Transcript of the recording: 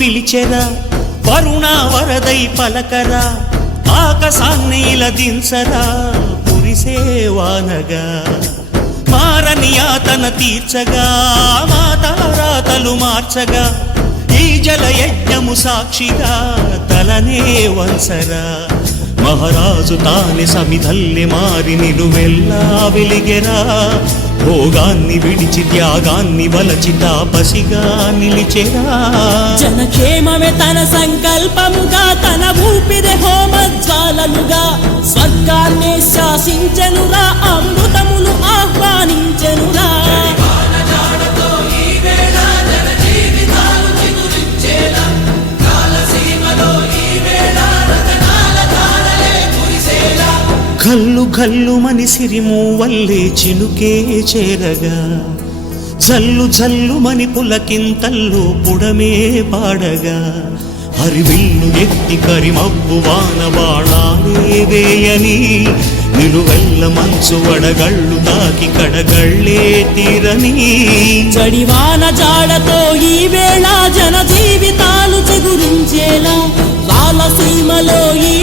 పిలిచెరా వరుణ వరదై పలకరా ఆకాశాన్నిల దించరా కురిసేవానగా మారని యాతన తీర్చగా మాతారాతలు మార్చగా ఈ జలయజ్ఞము సాక్షిగా తలనే వంసరా మహారాజు తానే సమిధల్లె మారి నిలువెల్లా వెలిగెరా భోగాన్ని విడిచి త్యాగాన్ని వలచి తాపసిగా నిలిచెరా జనక్షేమమే తన సంకల్పముగా తన ఊపిరి హోమజ్వాలలుగా స్వర్గాన్ని శాసించెనురా అమృతమును ఆహ్వానించెనురా గల్లు గల్లు మని సిరిము వల్లే చినుకే చేరగా జల్లు జల్లు మని పులకింతల్లు పుడమే పాడగా హరివిల్లు ఎత్తి కరిమబ్బు వాన బాణాలే వేయని నిలువెల్ల మంచు వడగళ్ళు తాకి కడగళ్ళే తీరని చడివాన జాడతో ఈ వేళ జన జీవితాలు చిగురించేలా రాలసీమలో ఈ